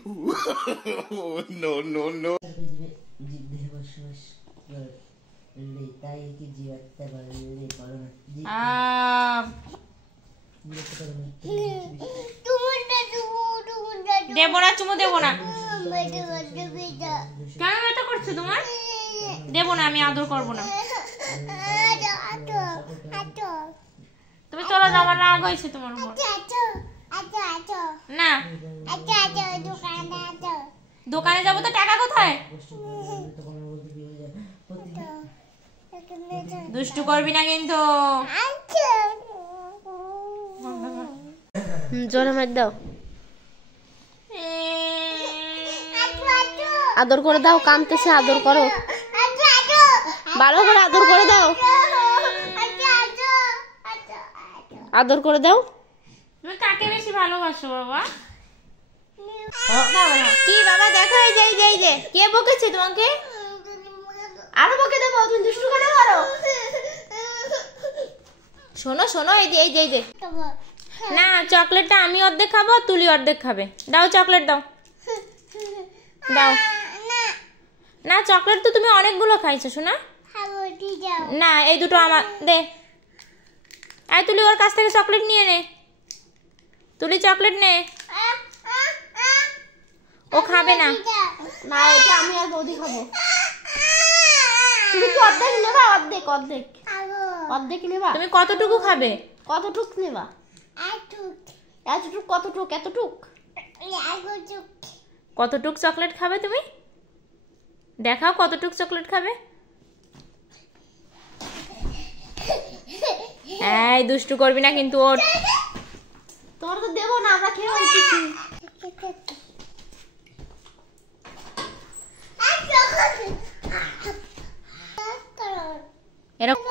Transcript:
No, no, no. দেবো না, চুমু দেবো না। কেন ব্যথা করছে তোমার? দেবো না, আমি আদর করবো না। তুমি চলে যাও, আমার রাগ হয়েছে তোমার উপর। না, দোকানে যাবো তো টাকা কোথায়? দুষ্টু করবি না কিন্তু। জোরে মার দাও, আদর করে দাও, কাঁদতেছে, আদর করো, ভালো করে আদর করে দাও, আদর করে দাও। তুমি কাকে বেশি ভালোবাসো বাবা? কি বাবা দেখো, এই যে এই যে কে বকেছে তোমাকে? আরো বকে দেবো, তুমি দুষ্টু কেন করো? শোনো শোনো, এই যে এই যে এই যে না, চকলেটটা আমি অর্ধেক খাবো, তুলি অর্ধেক খাবে। দাও চকলেট, দাও দাও। না, চকলেট তো তুমি অনেকগুলো খাইছো শোনা। না, এই দুটো আমার দে। আয় তুলি, ওর কাছ থেকে চকলেট নিয়ে নে। তুলি চকলেট নে, ও খাবে না। না, এটা আমি আর বৌদি খাবো। তুমি কি অর্ধেক নেবা? অর্ধেক অর্ধেক অর্ধেক নেবা? তুমি কতটুকু খাবে? কতটুক নেবা? এতটুক? কতটুক? এতটুক? কতটুক চকলেট খাবে তুমি? দেখাও কতটুক চকলেট খাবে। এই দুষ্টু করবি না কিন্তু। ওর তোমার তো দেবো না, আমরা খেয়ে বলতেছি। এরকম